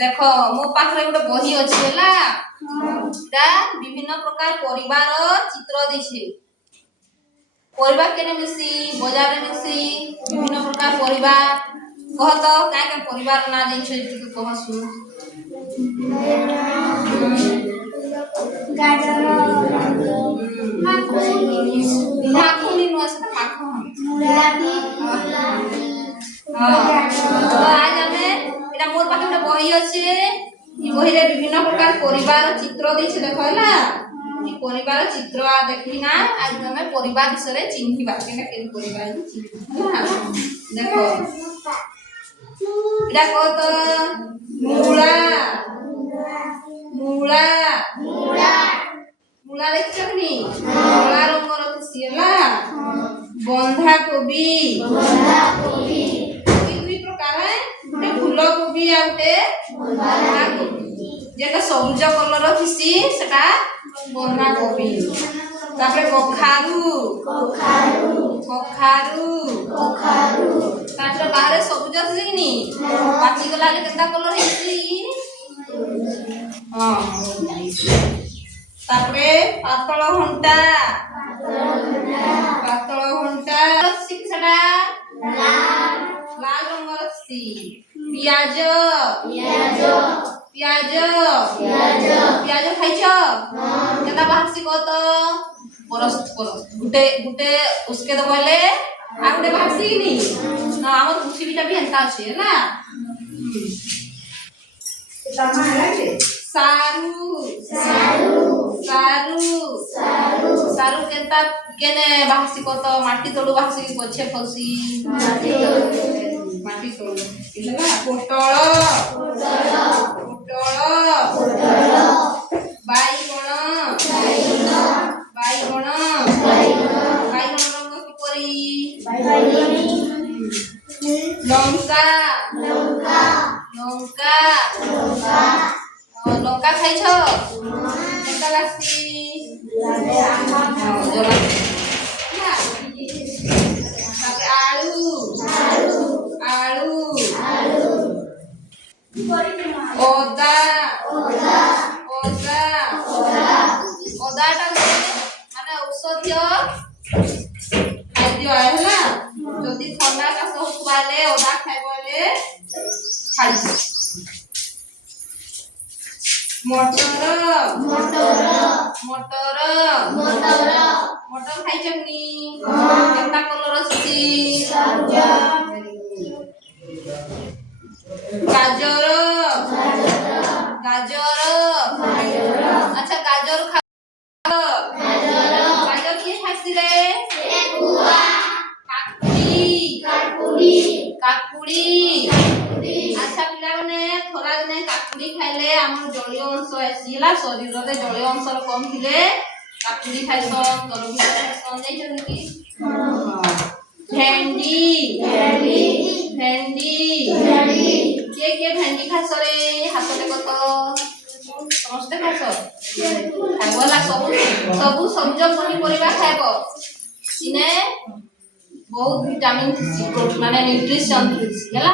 देख मो पाखरे गोटे बही अच्छी है विभिन्न प्रकार परिवार चित्र देछे परिवार केने मिसी बाजार में मिसी विभिन्न प्रकार परिवार कह तो क्या क्या परिवार ना जाइछे तू कह सुन गाजर माखुनी नुआ से माखो मुलाबी तो आज हमें एटा मोर पाखे गोटे बही अच्छे ई बही रे विभिन्न प्रकार परिवार चित्र देछे देखो हला ई परिवार चित्र आ देखी ना आज हमें परिवार विषय चिन्हिबा केना के परिवार चिन्हिबा देखो एटा को तो मूला मूला मूला मूला देखछनी मूला रंगर थिसिला बंधा कोबी दुई प्रकार है गोटे फूल कोबी आ गोटे बंधा कोबी जेटा सबुज कलर थिसी सेटा बंधा कोबी तापरे कखारू तापर बाहर सबुज थिसिनी पाची गला ले केता कलर हिसी हां तापरे पातळ घंटा सेटा लाल रंगर सी पियाज खाइछ केता बाहरसी कत परस्त गुटे गुटे उसके तो बोले आ गुटे बाहरसी नी ना हमर पृथ्वीटा भी हंता छे ना सारू केता केने बाहसी को तो माटी तोड़ू बाहसी पछे फसी माटी तोड़ू इला पोटळ बाईगण रंग किपरि लंका खाइछ केता लागसी आलू ओदा माने औषधीय खाद्य है जदि ठंडा काश होबाले ओदा खाइबले छाड़ी मटर खाइछनी केता कलर सी गाजर अच्छा गाजर की खासी रे काकुड़ी अच्छा पिला ने थोड़ा दिन काकुड़ी खाइले हमर जलीय अंश आसीला शरीर रे जलीय अंश कम थिले काकुड़ी खाइसो तरबूज खाइसो जाइछन की भेंडी के भेंडी खाइसो रे हाथ देखो तो समस्त खाइसो खाइबला सब सबज पनिपरिबा खाइबो इने बहुत विटामिन थी माने न्यूट्रिशन थी हला